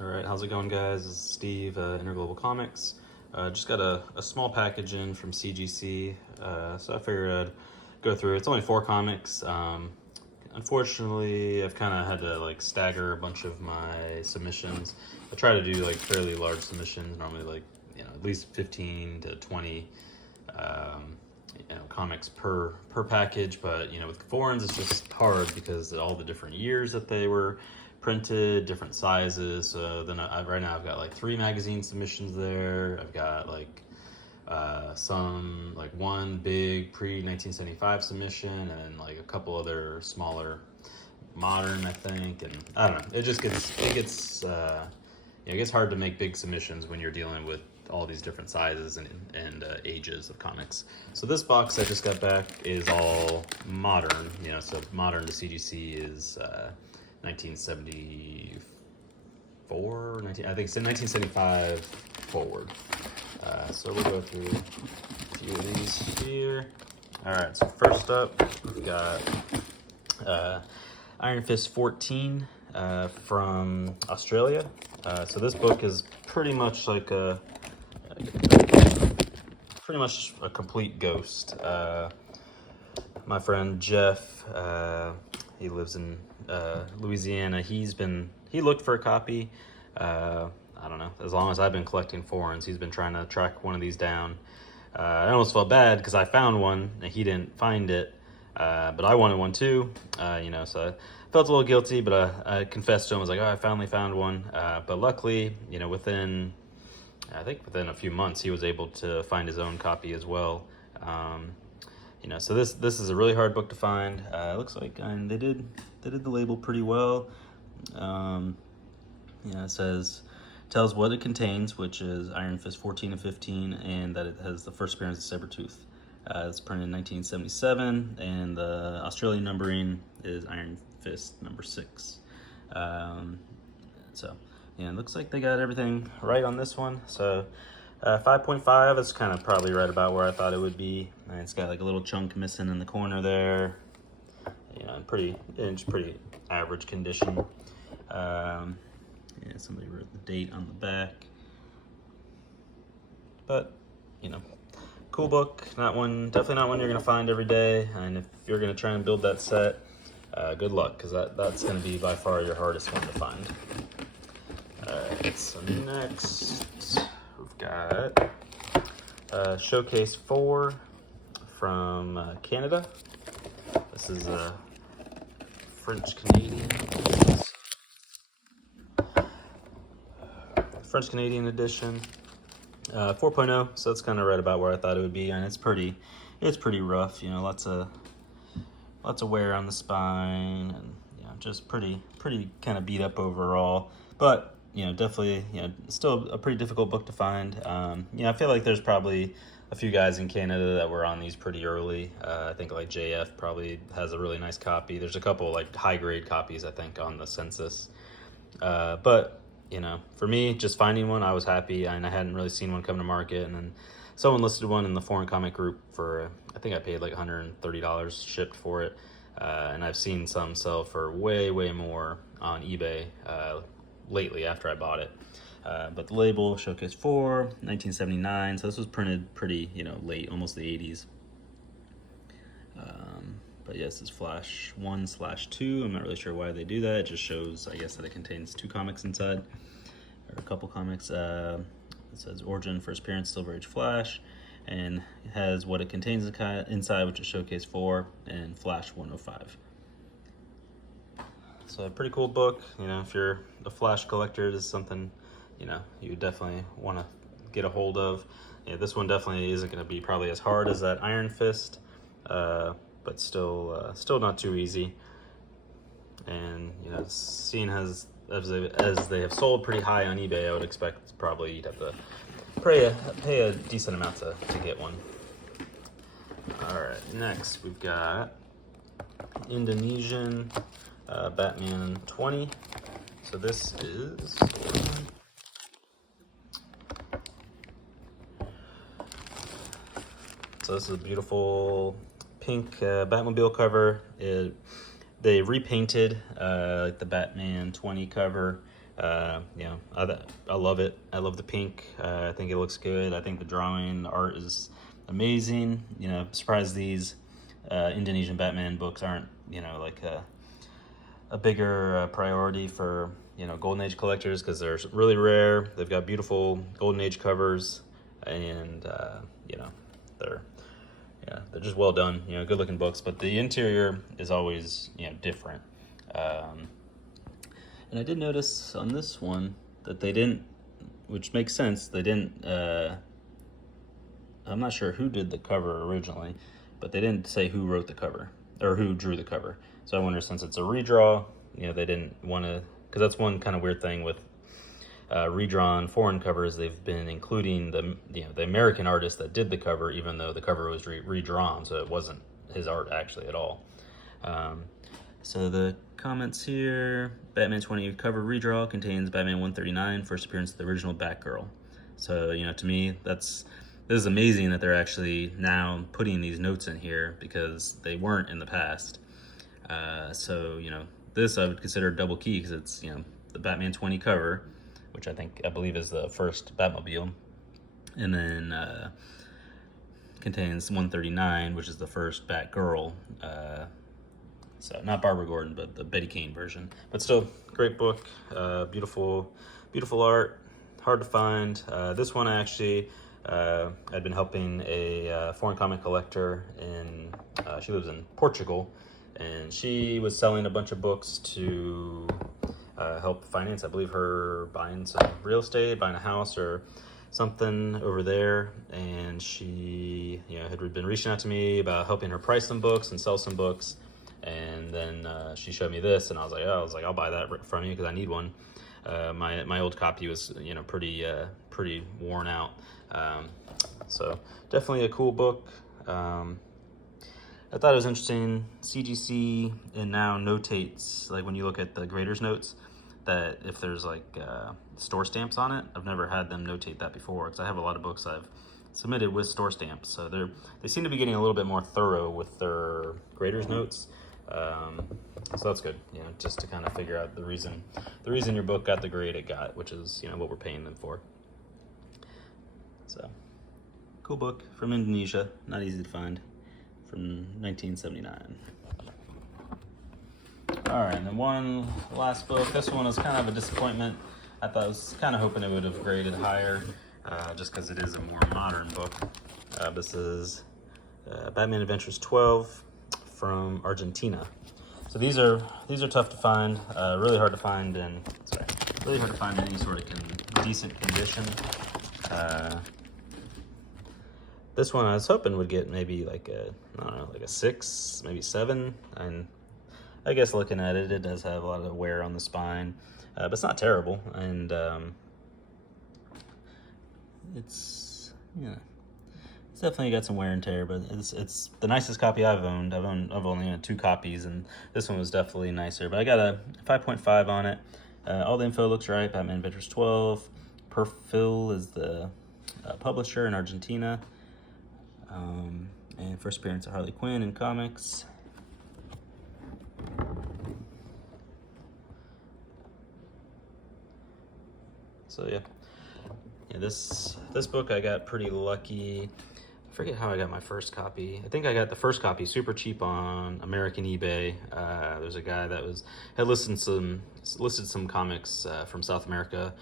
All right, how's it going, guys? This is Steve, Interglobal Comics. Just got a small package in from CGC, so I figured I'd go through it. It's only 4 comics. Unfortunately, I've kind of had to like stagger a bunch of my submissions. I try to do like fairly large submissions, normally like at least 15 to 20 comics per package. But with foreigns, it's just hard because of all the different years that they were printed, different sizes. So then right now I've got like 3 magazine submissions there. I've got like some like one big pre-1975 submission and like a couple other smaller modern, I think. And I don't know, it gets it gets hard to make big submissions when you're dealing with all these different sizes and ages of comics. So this box I just got back is all modern, so modern to CGC is 1974, I think it's in 1975 forward. So we'll go through a few of these here. All right, so first up, we've got Iron Fist 14 from Australia. So this book is pretty much like a complete ghost. My friend Jeff, he lives in Louisiana. He looked for a copy. I don't know, as long as I've been collecting foreigns, he's been trying to track one of these down. I almost felt bad because I found one and he didn't find it, but I wanted one too, so I felt a little guilty, but I confessed to him. I was like, oh, I finally found one, but luckily, within a few months, he was able to find his own copy as well. So this is a really hard book to find. It looks like they did the label pretty well. It tells what it contains, which is Iron Fist 14 and 15, and that it has the first appearance of Sabretooth. It's printed in 1977, and the Australian numbering is Iron Fist number 6. It looks like they got everything right on this one. So 5.5 is kind of probably right about where I thought it would be. And it's got like a little chunk missing in the corner there. Pretty average condition. Somebody wrote the date on the back. But, cool book. Definitely not one you're gonna find every day. And if you're gonna try and build that set, good luck, because that's gonna be by far your hardest one to find. Alright, so next we've got Showcase 4 from Canada. This is a French-Canadian edition. 4.0, so that's kind of right about where I thought it would be, and it's pretty rough. Lots of wear on the spine, and just pretty kind of beat up overall. But definitely, still a pretty difficult book to find. I feel like there's probably a few guys in Canada that were on these pretty early. I think like JF probably has a really nice copy. There's a couple like high grade copies, I think, on the census. But for me, just finding one, I was happy, and I hadn't really seen one come to market. And then someone listed one in the foreign comic group for, I think I paid like $130 shipped for it. And I've seen some sell for way more on eBay lately after I bought it. But the label, Showcase 4, 1979, so this was printed pretty, late, almost the 80s. But yes, this is Flash 1/2. I'm not really sure why they do that. It just shows, I guess, that it contains 2 comics inside, or a couple comics. It says Origin, First Appearance, Silver Age Flash, and it has what it contains inside, which is Showcase 4 and Flash 105. So a pretty cool book. If you're a Flash collector, this is something you definitely want to get a hold of. This one definitely isn't going to be probably as hard as that Iron Fist, but still not too easy. And seeing as they have sold pretty high on eBay, I would expect probably you'd have to pay a decent amount to get one. All right, next we've got Indonesian Batman 20. So this is a beautiful pink Batmobile cover. They repainted like the Batman 20 cover You know, I love it. I love the pink. I think it looks good. I think the drawing, the art is amazing. You know, I'm surprised these Indonesian Batman books aren't, you know, like a bigger priority for, you know, Golden Age collectors, because they're really rare. They've got beautiful Golden Age covers, and you know, they're they're just well done. You know, good looking books. But the interior is always, you know, different. And I did notice on this one that they didn't, which makes sense. They didn't. I'm not sure who did the cover originally, but they didn't say who wrote the cover or who drew the cover. So I wonder, since it's a redraw, you know, they didn't want to, because that's one kind of weird thing with redrawn foreign covers. They've been including the, you know, the American artist that did the cover, even though the cover was redrawn, so it wasn't his art actually at all. So the comments here: Batman 20 cover redraw contains Batman 139, first appearance of the original Batgirl. So, you know, to me, this is amazing that they're actually now putting these notes in here, because they weren't in the past. So, you know, this I would consider a double key, because it's, you know, the Batman 20 cover, which I believe is the first Batmobile, and then contains 139, which is the first Batgirl. So not Barbara Gordon, but the Betty Kane version. But still, great book, beautiful art, hard to find. This one I'd been helping a foreign comic collector she lives in Portugal, and she was selling a bunch of books to help finance, I believe, her buying some real estate, buying a house or something over there. And she, you know, had been reaching out to me about helping her price some books and sell some books. And then she showed me this, and I was like, I'll buy that from you, because I need one. My old copy was, you know, pretty worn out. So definitely a cool book. I thought it was interesting. CGC and now notates, like when you look at the grader's notes, that if there's like store stamps on it. I've never had them notate that before, because I have a lot of books I've submitted with store stamps. So they seem to be getting a little bit more thorough with their grader's notes. So that's good, you know, just to kind of figure out the reason your book got the grade it got, which is, you know, what we're paying them for. So, cool book from Indonesia, not easy to find, from 1979. All right, and then one last book. This one was kind of a disappointment. I was kind of hoping it would have graded higher, just because it is a more modern book. This is Batman Adventures 12 from Argentina. So these are tough to find, really hard to find in any sort of decent condition. This one I was hoping would get maybe like a 6, maybe 7, and I guess looking at it, it does have a lot of wear on the spine, but it's not terrible, and it's definitely got some wear and tear, but it's the nicest copy I've owned. I've only owned 2 copies, and this one was definitely nicer. But I got a 5.5 on it. All the info looks right. Batman Adventures 12. Perfil is the publisher in Argentina, and first appearance of Harley Quinn in comics. So yeah, this book I got pretty lucky. I forget how I got my first copy. I think I got the first copy super cheap on American eBay. There's a guy that had listed some comics from South America,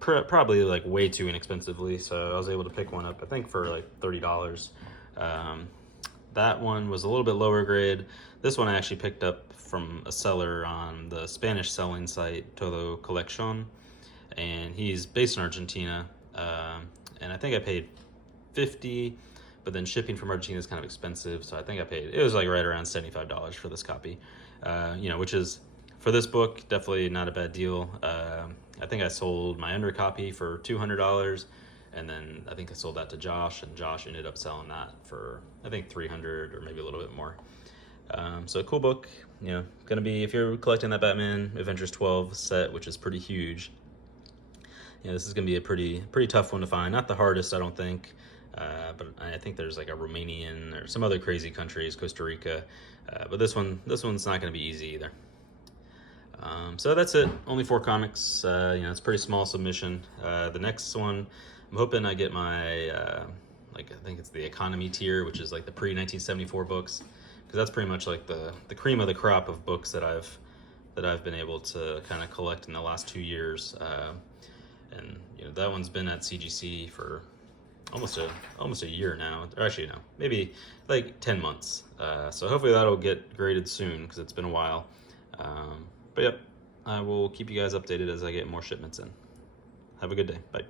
probably like way too inexpensively. So I was able to pick one up, I think for like $30. That one was a little bit lower grade. This one I actually picked up from a seller on the Spanish selling site Todo Coleccion, and he's based in Argentina. And I think I paid $50, but then shipping from Argentina is kind of expensive, so I think it was like right around $75 for this copy, which is, for this book, definitely not a bad deal. I think I sold my under copy for $200, and then I think I sold that to Josh, and Josh ended up selling that for, I think, $300 or maybe a little bit more. So a cool book, gonna be, if you're collecting that Batman Adventures 12 set, which is pretty huge, this is gonna be a pretty tough one to find. Not the hardest, I don't think, but I think there's like a Romanian or some other crazy countries, Costa Rica, but this one's not gonna be easy either. So that's it. Only 4 comics. You know, it's a pretty small submission. The next one, I'm hoping I get my like, I think it's the economy tier, which is like the pre-1974 books, because that's pretty much like the cream of the crop of books that I've been able to kind of collect in the last 2 years. And you know, that one's been at CGC for almost a year now, or actually no, maybe like 10 months. So hopefully that'll get graded soon, because it's been a while. But yep, I will keep you guys updated as I get more shipments in. Have a good day. Bye.